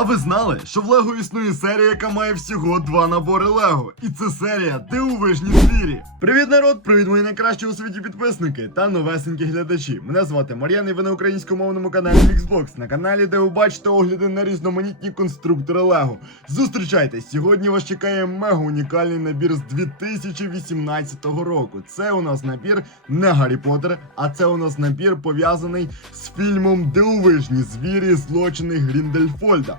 А ви знали, що в Лего існує серія, яка має всього два набори Лего? І це серія Дивовижні звірі. Привіт, народ! Привіт, мої найкращі у світі підписники та новесенькі глядачі. Мене звати Мар'ян, і ви на українськомовному каналі Mixbox, на каналі, де ви бачите огляди на різноманітні конструктори Лего. Зустрічайтесь! Сьогодні вас чекає мега унікальний набір з 2018 року. Це у нас набір не Гаррі Поттер, а це у нас набір пов'язаний з фільмом Дивовижні звірі злочини Гріндельфольда.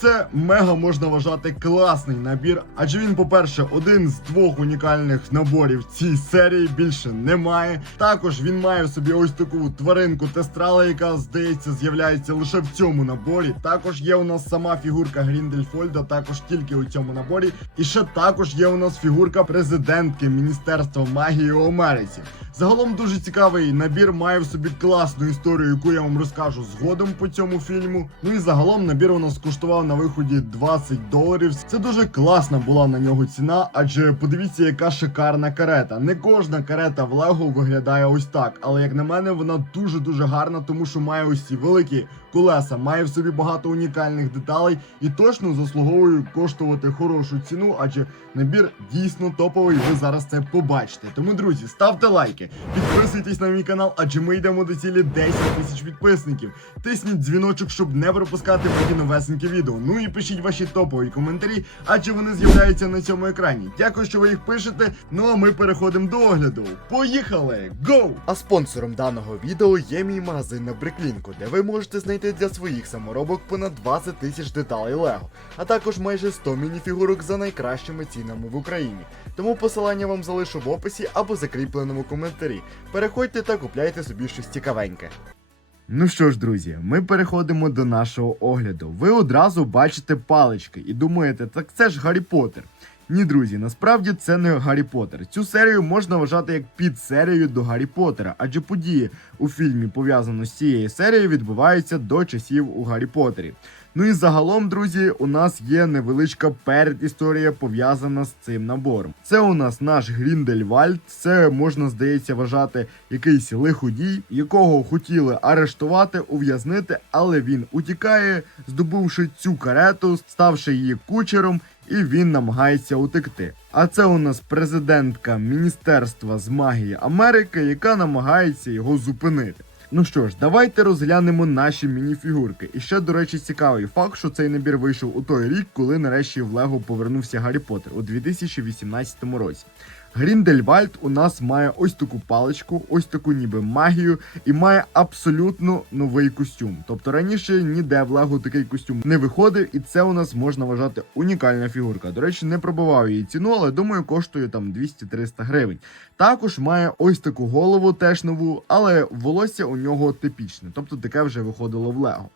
Це мега можна вважати класний набір, адже він, по-перше, один з двох унікальних наборів цій серії більше немає. Також він має в собі ось таку тваринку тестрала, яка здається з'являється лише в цьому наборі. Також є у нас сама фігурка Гріндельфольда, також тільки у цьому наборі. І ще також є у нас фігурка президентки Міністерства магії у Америці. Загалом дуже цікавий набір, має в собі класну історію, яку я вам розкажу згодом по цьому фільму. Ну і загалом набір у нас коштував на виході 20 доларів. Це дуже класна була на нього ціна, адже подивіться, яка шикарна карета. Не кожна карета в Лего виглядає ось так, але як на мене, вона дуже дуже гарна, тому що має ось ці великі колеса, має в собі багато унікальних деталей і точно заслуговує коштувати хорошу ціну, адже набір дійсно топовий. Ви зараз це побачите. Тому, друзі, ставте лайки, підписуйтесь на мій канал, адже ми йдемо до цілі 10 тисяч підписників. Тисніть дзвіночок, щоб не пропускати мої новесенькі відео. Ну і пишіть ваші топові коментарі, адже вони з'являються на цьому екрані. Дякую, що ви їх пишете. Ну а ми переходимо до огляду. Поїхали! Гоу! А спонсором даного відео є мій магазин на Бриклінку, де ви можете знайти для своїх саморобок понад 20 тисяч деталей Лего, а також майже 100 мініфігурок за найкращими цінами в Україні. Тому посилання вам залишу в описі або закріпленому коментарі. Переходьте та купляйте собі щось цікавеньке. Ну що ж, друзі, ми переходимо до нашого огляду. Ви одразу бачите палички і думаєте, так це ж Гаррі Поттер. Ні, друзі, насправді це не Гаррі Поттер. Цю серію можна вважати як підсерією до Гаррі Поттера, адже події у фільмі, пов'язано з цією серією, відбуваються до часів у Гаррі Поттері. Ну і загалом, друзі, у нас є невеличка передісторія пов'язана з цим набором. Це у нас наш Гріндельвальд, це можна здається вважати якийсь лиходій, якого хотіли арештувати, ув'язнити, але він утікає, здобувши цю карету, ставши її кучером. І він намагається утекти. А це у нас президентка Міністерства з магії Америки, яка намагається його зупинити. Ну що ж, давайте розглянемо наші мініфігурки. І ще, до речі, цікавий факт, що цей набір вийшов у той рік, коли нарешті в Лего повернувся Гаррі Поттер у 2018 році. Гріндельвальд у нас має ось таку паличку, ось таку ніби магію, і має абсолютно новий костюм. Тобто раніше ніде в Лего такий костюм не виходив, і це у нас можна вважати унікальна фігурка. До речі, не пробував її ціну, але думаю, коштує там 200-300 гривень. Також має ось таку голову, теж нову, але волосся у нього типічне, тобто таке вже виходило в Лего.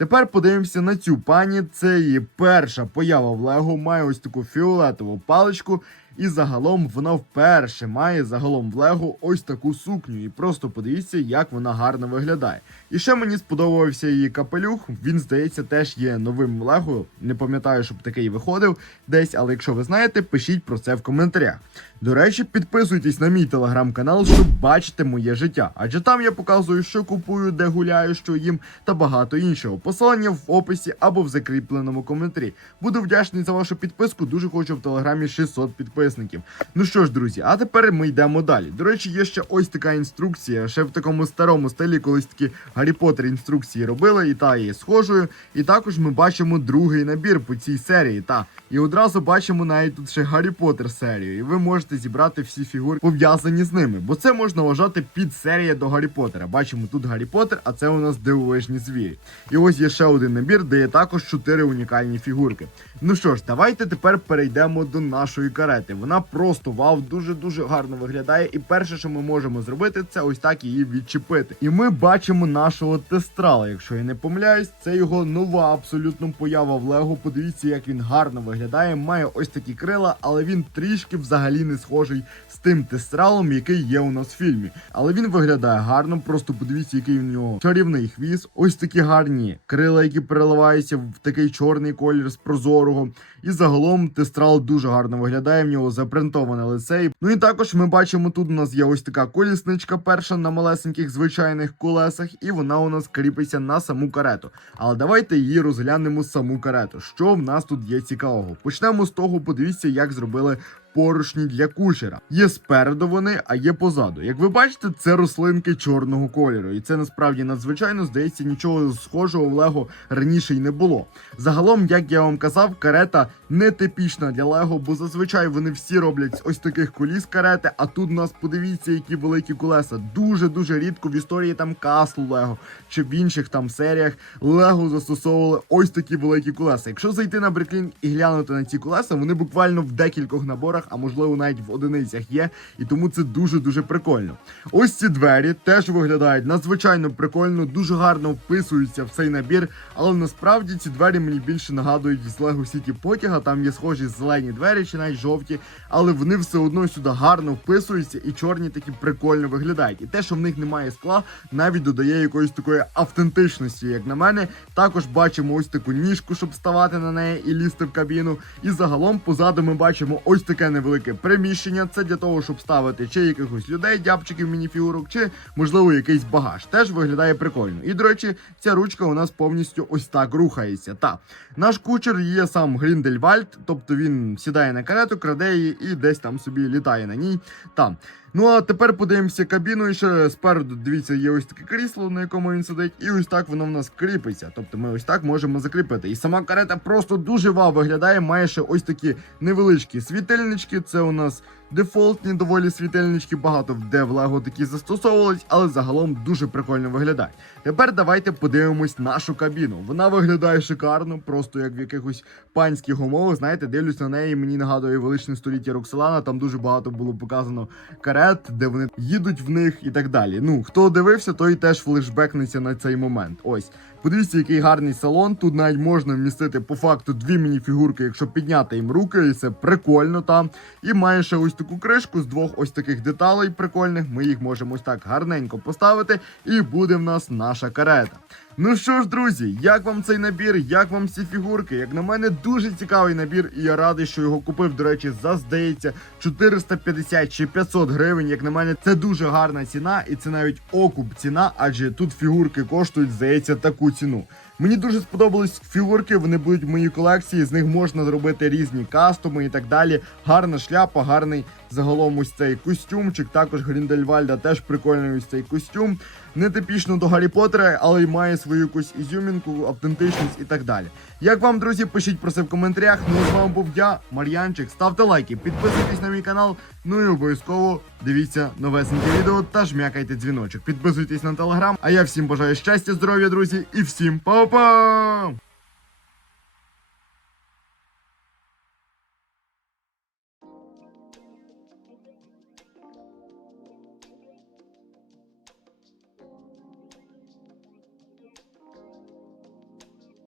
Тепер подивимося на цю пані. Це її перша поява в Лего. Має ось таку фіолетову паличку. І загалом вона вперше має загалом в Лего ось таку сукню. І просто подивіться, як вона гарно виглядає. І ще мені сподобався її капелюх. Він, здається, теж є новим Лего. Не пам'ятаю, щоб такий виходив десь, але якщо ви знаєте, пишіть про це в коментарях. До речі, підписуйтесь на мій телеграм-канал, щоб бачити моє життя. Адже там я показую, що купую, де гуляю, що їм та багато іншого. Посилання в описі або в закріпленому коментарі. Буду вдячний за вашу підписку. Дуже хочу в телеграмі 600 підписників. Ну що ж, друзі, а тепер ми йдемо далі. До речі, є ще ось така інструкція. Ще в такому старому стилі, колись такі Гаррі Поттер інструкції робили, і та є схожою. І також ми бачимо другий набір по цій серії. Та і одразу бачимо навіть тут ще Гаррі Поттер серію. І ви можете зібрати всі фігурки пов'язані з ними, бо це можна вважати підсерія до Гаррі Поттера. Бачимо тут Гаррі Поттер, а це у нас дивовижні звірі. І ось є ще один набір, де є також чотири унікальні фігурки. Ну що ж, давайте тепер перейдемо до нашої карети. Вона просто вау, дуже дуже гарно виглядає. І перше, що ми можемо зробити, це ось так її відчепити. І ми бачимо нашого тестрала. Якщо я не помиляюсь, це його нова абсолютно поява в Лего. Подивіться, як він гарно виглядає. Має ось такі крила, але він трішки взагалі не схожий з тим тестралом, який є у нас в фільмі. Але він виглядає гарно, просто подивіться, який в нього чарівний хвіст. Ось такі гарні крила, які переливаються в такий чорний колір з прозорого. І загалом тестрал дуже гарно виглядає. В нього запринтоване лице. Ну і також ми бачимо, тут у нас є ось така колісничка перша на малесеньких звичайних колесах, і вона у нас кріпиться на саму карету. Але давайте її розглянемо саму карету. Що в нас тут є цікавого? Почнемо з того, подивіться, як зробили. Поручні для кучера. Є спереду вони, а є позаду. Як ви бачите, це рослинки чорного кольору. І це насправді надзвичайно здається, нічого схожого в Лего раніше й не було. Загалом, як я вам казав, карета не типічна для Лего, бо зазвичай вони всі роблять ось таких коліс карети. А тут у нас подивіться, які великі колеса. Дуже дуже рідко в історії там каслу Лего чи в інших там серіях Лего застосовували ось такі великі колеса. Якщо зайти на Бреклін і глянути на ці колеса, вони буквально в декількох наборах, а можливо навіть в одиницях є, і тому це дуже дуже прикольно. Ось ці двері теж виглядають надзвичайно прикольно, дуже гарно вписуються в цей набір. Але насправді ці двері мені більше нагадують з Lego City потяга. Там є схожі зелені двері чи навіть жовті, але вони все одно сюди гарно вписуються і чорні такі прикольно виглядають. І те, що в них немає скла, навіть додає якоїсь такої автентичності, як на мене. Також бачимо ось таку ніжку, щоб ставати на неї і лізти в кабіну. І загалом позаду ми бачимо ось таке невелике приміщення. Це для того, щоб ставити чи якихось людей, дябчиків, мініфігурок, чи можливо якийсь багаж. Теж виглядає прикольно. І до речі, ця ручка у нас повністю ось так рухається. Та наш кучер є сам Гріндельвальд, тобто він сідає на карету, краде її і десь там собі літає на ній. Там. Ну а тепер подивимося кабіну. І ще спереду, дивіться, є ось таке крісло, на якому він сидить, і ось так воно в нас кріпиться. Тобто ми ось так можемо закріпити. І сама карета просто дуже вау виглядає. Має ще ось такі невеличкі світильнички. Це у нас дефолтні доволі світильнички. Багато де в Лего такі застосовувались, але загалом дуже прикольно виглядає. Тепер давайте подивимось нашу кабіну. Вона виглядає шикарно, просто як в якихось панських умовах. Знаєте, дивлюсь на неї. Мені нагадує величне століття Рокселана. Там дуже багато було показано карет, де вони їдуть в них і так далі. Ну хто дивився, той теж флешбекнеться на цей момент. Ось. Подивіться, який гарний салон. Тут навіть можна вмістити по факту дві мініфігурки, якщо підняти їм руки, і це прикольно там. І має ще ось таку кришку з двох ось таких деталей прикольних. Ми їх можемо ось так гарненько поставити, і буде в нас наша карета. Ну що ж, друзі, як вам цей набір? Як вам ці фігурки? Як на мене, дуже цікавий набір, і я радий, що його купив. До речі, за здається 450 чи 500 гривень. Як на мене, це дуже гарна ціна, і це навіть окуп ціна, адже тут фігурки коштують, здається, таку ціну. Мені дуже сподобались фігурки, вони будуть в моїй колекції. З них можна зробити різні кастоми і так далі. Гарна шляпа, гарний загалом ось цей костюмчик. Також Гріндельвальда теж прикольний ось цей костюм. Не типічно до Гаррі Поттера, але й має свою якусь ізюмінку, автентичність і так далі. Як вам, друзі, пишіть про це в коментарях. Ну з вами був я, Мар'янчик. Ставте лайки, підписуйтесь на мій канал. Ну і обов'язково дивіться новесеньке відео та жмякайте дзвіночок. Підписуйтесь на телеграм. А я всім бажаю щастя, здоров'я, друзі, і всім па-па!